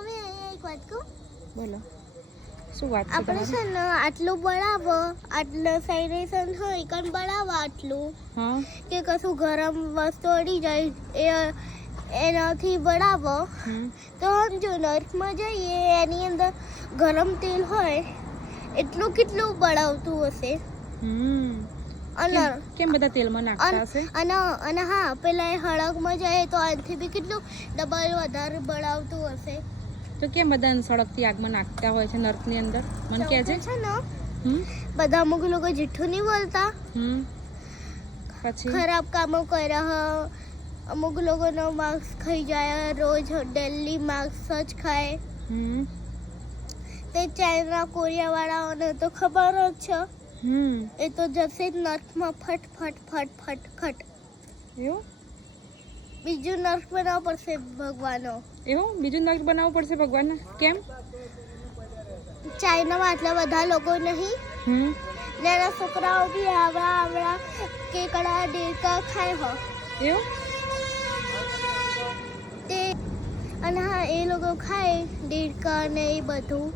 Mummy એક વાત કહું. બોલો શું વાત છે આપણે તમારી? છે ને આટલું બનાવો, આટલું સેનિટાઈઝેશન હોય કન બનાવો આટલું હા કે કશું ગરમ વસ્તુ અડી જાય એનાથી બનાવો. તો સમજો નર્કમાં જઈએ એની અંદર ગરમ તેલ હોય એટલું કેટલું બનાવતું હશે. અને કેમ બધા તેલમાં નાખતા હશે? અને હા પેલા એ હળગમાં જાય તો આનાથી બી કેટલું ડબલ વધારે બનાવતું હશે. તો કેમ બધા સળગતી આગમાં નાખતા હોય છે નર્કની અંદર? મને કહે છે. છે ને બધા અમુક લોકો જૂઠું નહીં બોલતા, પછી ખરાબ કામો કર્યા. અમુક લોકોનો માર્ક્સ ખાઈ જાય, રોજ ડેલી માર્ક્સ જ ખાય. તે ચાઇના કોરિયા વાળાઓને તો ખબર જ છે. એ તો જશે જ નર્કમાં ફટ ફટ ફટ ફટ ફટ. એવું બીજું નર્ક બનાવવું પડશે ભગવાનો. એવું બીજું નર્ક બનાવવું પડશે ભગવાનને? કેમ? ચાઇનામાં આટલા બધા લોકો નહીં, નાના છોકરાઓ બી આવડા કેકડા દેડકા ખાય હો. એવું તે અને હા એ લોકો ખાય દેડકા ને એ બધું.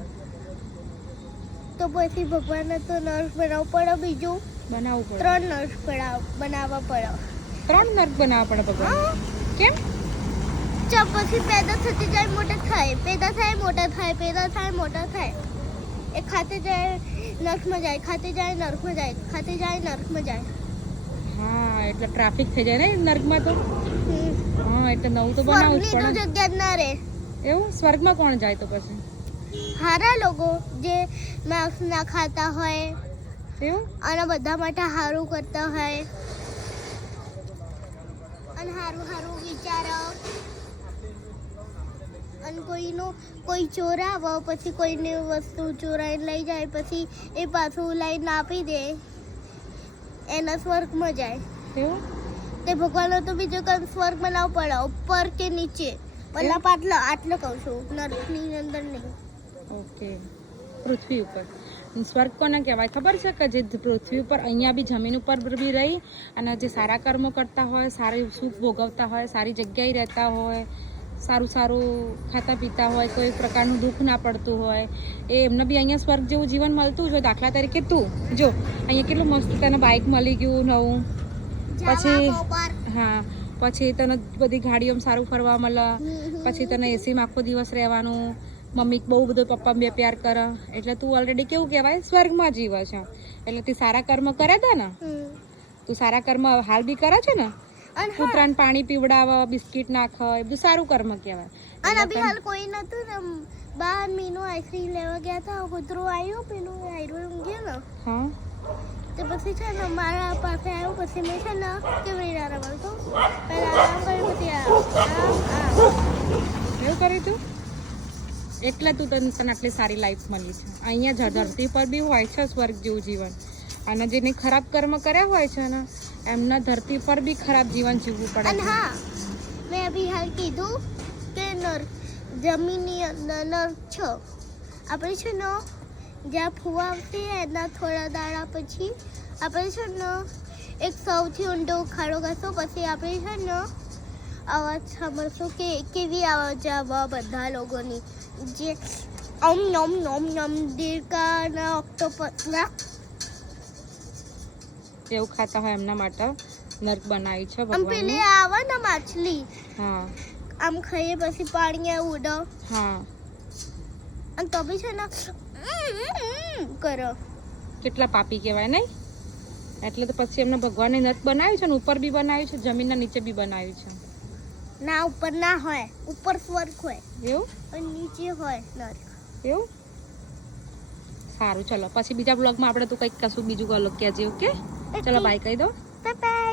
તો પછી ભગવાનને તો નર્ક બનાવવું પડે. બીજું બનાવવું પડે. 3 નર્ક બનાવવા પડે. 3 નર્ક બનાવવા પડે ભગવાન? કેમ? ચપ પછી પેદા થતી જાય મોટા થાય, પેદા થાય મોટા થાય, પેદા થાય મોટા થાય. એ ખાતે જાય નર્કમાં જાય, ખાતે જાય નર્કમાં જાય, ખાતે જાય નર્કમાં જાય. હા એટલે ટ્રાફિક થઈ જાય ને નર્કમાં તો. હા એટલે નવું તો બનાવવું જ સ્વર્ગની તો પડે. જગ્યા જ ના રહે. એવું સ્વર્ગમાં કોણ જાય તો પછી? હારા લોકો જે માર્ક્સ ના ખાતા હોય એવું અને બધા માટે સારું કરતા હોય અને સારું સારું વિચારો. અને કોઈ ચોરાવો પછી કોઈની વસ્તુ ચોરાઈને લઈ જાય પછી એ પાછું લઈને આપી દે, એના સ્વર્ગમાં જાય. એવું તે ભગવાનનો તો બીજો કંઈ સ્વર્ગ બનાવવો પડે, ઉપર કે નીચે. મતલબ આટલો કહું છું, નર્કની અંદર નહીં. ઓકે પૃથ્વી ઉપર સ્વર્ગ કોને કહેવાય ખબર છે? કે જે પૃથ્વી ઉપર અહીંયા બી જમીન ઉપર બી રહી અને જે સારા કર્મો કરતા હોય, સારી સુખ ભોગવતા હોય, સારી જગ્યાએ રહેતા હોય, સારું સારું ખાતા પીતા હોય, કોઈ પ્રકારનું દુઃખ ના પડતું હોય, એ એમને બી અહીંયા સ્વર્ગ જેવું જીવન મળતું જ હોય. દાખલા તરીકે તું જો અહીંયા કેટલું મસ્ત તને બાઇક મળી ગયું નવું, પછી હા પછી તને બધી ગાડીઓમાં સારું ફરવા મળે, પછી તને એસીમાં આખો દિવસ રહેવાનું, મમ્મી બહુ બધો પપ્પા બે પ્યાર કરે, એટલે તું ઓલરેડી કેવું કહેવાય સ્વર્ગમાં જીવે છે. એટલે તું સારા કર્મ કરે હતા ને, તું સારા કર્મ હાલ બી કરે છે ને, કૂતરાને પાણી પીવડાવે, બિસ્કિટ નાખે, એ બધું સારું કર્મ કહેવાય. અને અભી હાલ કોઈ નતું ને, બહાર મીનુ આઈસ્ક્રીમ લેવા ગયા હતા, કૂતરું આવ્યું, પેલું આયરું ગયું ને. હા તો પછી છે ને મારા પાસે આવ્યું, પછી મેં છે ને કેવી રીતે આરામ આવતો પહેલાં આરામ કર્યું, પછી એવું કર્યું તું એટલે તું તને આટલી સારી લાઈફ મળી છે. અહીંયા જ ધરતી પર બી હોય છે સ્વર્ગ જેવું જીવન, અને જેને ખરાબ કર્મ કર્યા હોય છે ને એમના ધરતી પર બી ખરાબ જીવન જીવવું પડે. અને હા મેં અભી હાલ કીધું કે જમીનની અંદર નર્ક છો. આપણે છે ને જ્યાં ફૂવા આવતી એના થોડા દાડા પછી આપણે છે ને એક સૌથી ઊંડો ખાડો કરશો, પછી આપણે છે ને અવાજ સાંભળશો કે કેવી અવાજ આવવા બધા લોકોની, જે ઓમ નોમ નોમ નોમ દેડકા ઓક્ટોપસ એવું ખાતા હોય એમના માટે નર્ક બનાવી છે આમ ભગવાને. પેલી આવે ને માછલી, હા આમ ખાઈએ પછી પાણી ઉડો, હા અને તો બી છે ને કરો. કેટલા પાપી કહેવાય નહીં? એટલે તો પછી એમને ભગવાને નર્ક બનાવ્યું છે ને, ઉપર બી બનાવ્યું છે, જમીનના નીચે બી બનાવ્યું છે. ના ઉપર ના હોય, ઉપર સ્વર્ગ હોય એવું અને નીચે હોય નર્ક. એવું સારું ચલો પછી બીજા બ્લોગમાં આપણે તું કંઈક કશું બીજું અલગ કહેજે. ઓકે ચલો બાય કહી દો. બાય.